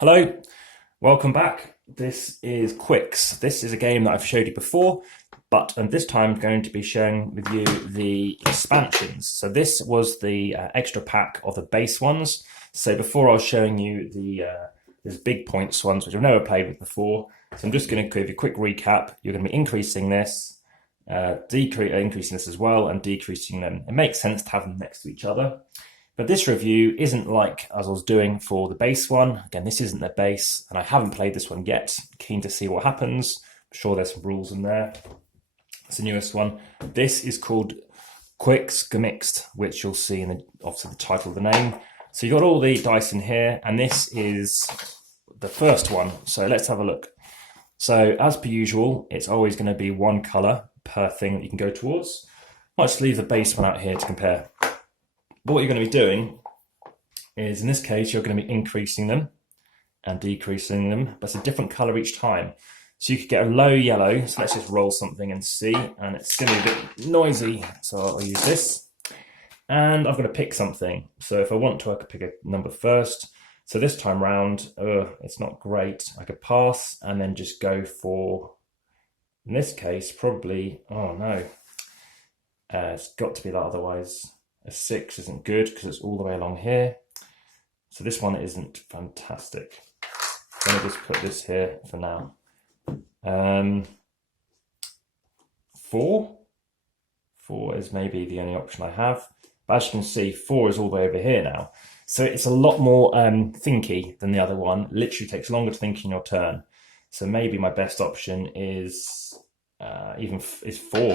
Hello, welcome back. This is Qwixx. This is a game that I've showed you before, but this time I'm going to be sharing with you the expansions. So this was the extra pack of the base ones. So before I was showing you these big points ones, which I've never played with before. So I'm just going to give you a quick recap. You're going to be increasing this, increasing this as well, and decreasing them. It makes sense to have them next to each other. But this review isn't like as I was doing for the base one. Again, this isn't the base, and I haven't played this one yet. Keen to see what happens. I'm sure there's some rules in there. It's the newest one. This is called Qwixx gemixxt, which you'll see in obviously the title of the name. So you've got all the dice in here, and this is the first one. So let's have a look. So as per usual, it's always going to be one colour per thing that you can go towards. Might just leave the base one out here to compare. But what you're going to be doing is, in this case, you're going to be increasing them and decreasing them. But it's a different colour each time. So you could get a low yellow. So let's just roll something and see. And it's going to be a bit noisy. So I'll use this. And I've got to pick something. So if I want to, I could pick a number first. So this time round, it's not great. I could pass and then just go for, in this case, probably, oh no. It's got to be that, otherwise a 6 isn't good because it's all the way along here. So this one isn't fantastic. I'm going to just put this here for now. 4 is maybe the only option I have. But as you can see, 4 is all the way over here now. So it's a lot more thinky than the other one. Literally takes longer to think in your turn. So maybe my best option is 4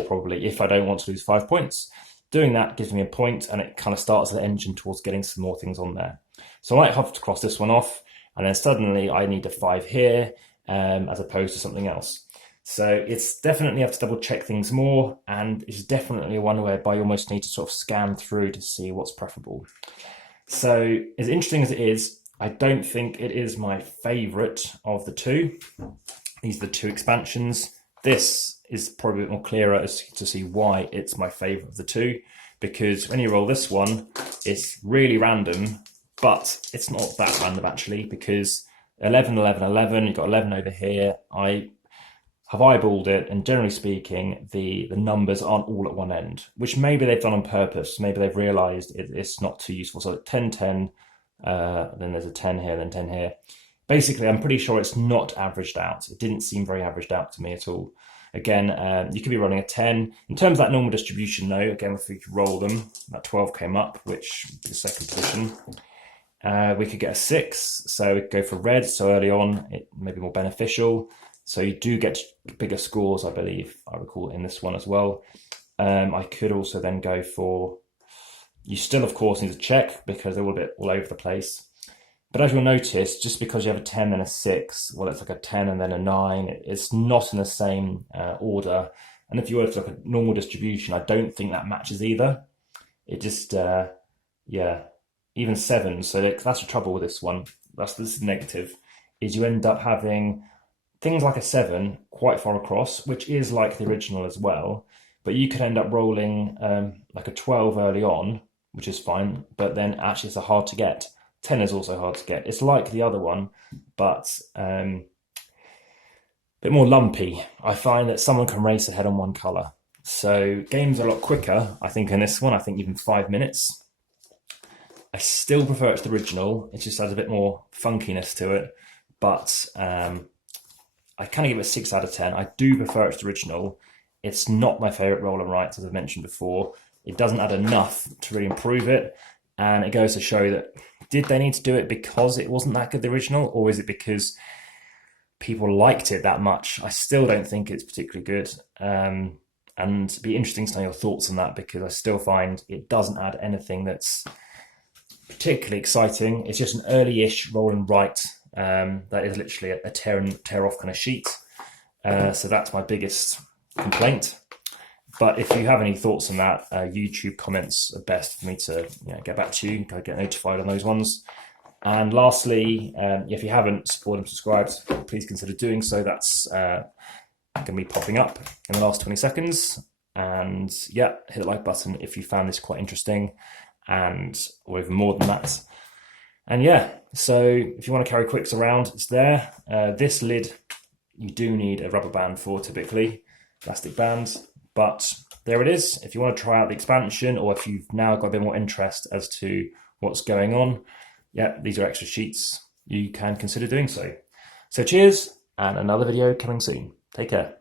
probably, if I don't want to lose 5 points. Doing that gives me a point, and it kind of starts the engine towards getting some more things on there. So I might have to cross this one off, and then suddenly I need a 5 here, as opposed to something else. So it's definitely have to double check things more, and it's definitely one whereby you almost need to sort of scan through to see what's preferable. So as interesting as it is, I don't think it is my favourite of the two. These are the two expansions. This is probably a bit more clearer as to see why it's my favourite of the two, because when you roll this one, it's really random, but it's not that random actually, because 11, 11, 11, you've got 11 over here. I have eyeballed it, and generally speaking, the numbers aren't all at one end, which maybe they've done on purpose. Maybe they've realised it's not too useful. So 10, 10, then there's a 10 here, then 10 here. Basically, I'm pretty sure it's not averaged out. It didn't seem very averaged out to me at all. Again, you could be rolling a 10. In terms of that normal distribution though, again, if we could roll them, that 12 came up, which is the second position. We could get a 6, so we could go for red. So early on, it may be more beneficial. So you do get bigger scores, I believe, I recall, in this one as well. I could also then go for, you still, of course, need to check because they're all a bit all over the place. But as you'll notice, just because you have a 10 and a 6, well, it's like a 10 and then a 9. It's not in the same order. And if you were to look at normal distribution, I don't think that matches either. It just, yeah, even 7. So that's the trouble with this one. This is negative, is you end up having things like a 7 quite far across, which is like the original as well. But you could end up rolling like a 12 early on, which is fine. But then actually it's hard to get. 10 is also hard to get. It's like the other one, but a bit more lumpy. I find that someone can race ahead on one colour. So games are a lot quicker, I think, in this one. I think even 5 minutes. I still prefer it to the original. It just has a bit more funkiness to it. But I kind of give it a 6 out of 10. I do prefer it to the original. It's not my favourite roll and write, as I've mentioned before. It doesn't add enough to really improve it. And it goes to show that, did they need to do it because it wasn't that good, the original, or is it because people liked it that much? I still don't think it's particularly good. And it'd be interesting to know your thoughts on that, because I still find it doesn't add anything that's particularly exciting. It's just an early-ish roll and write that is literally a tear off kind of sheet. So that's my biggest complaint. But if you have any thoughts on that, YouTube comments are best for me to get back to you, get notified on those ones. And lastly, if you haven't supported and subscribed, please consider doing so. That's going to be popping up in the last 20 seconds. And yeah, hit the like button if you found this quite interesting, or even more than that. And yeah, so if you want to carry Qwixx around, it's there. This lid, you do need a rubber band for typically, plastic bands, but there it is. If you want to try out the expansion, or if you've now got a bit more interest as to what's going on, yeah, these are extra sheets. You can consider doing so. So cheers, and another video coming soon. Take care.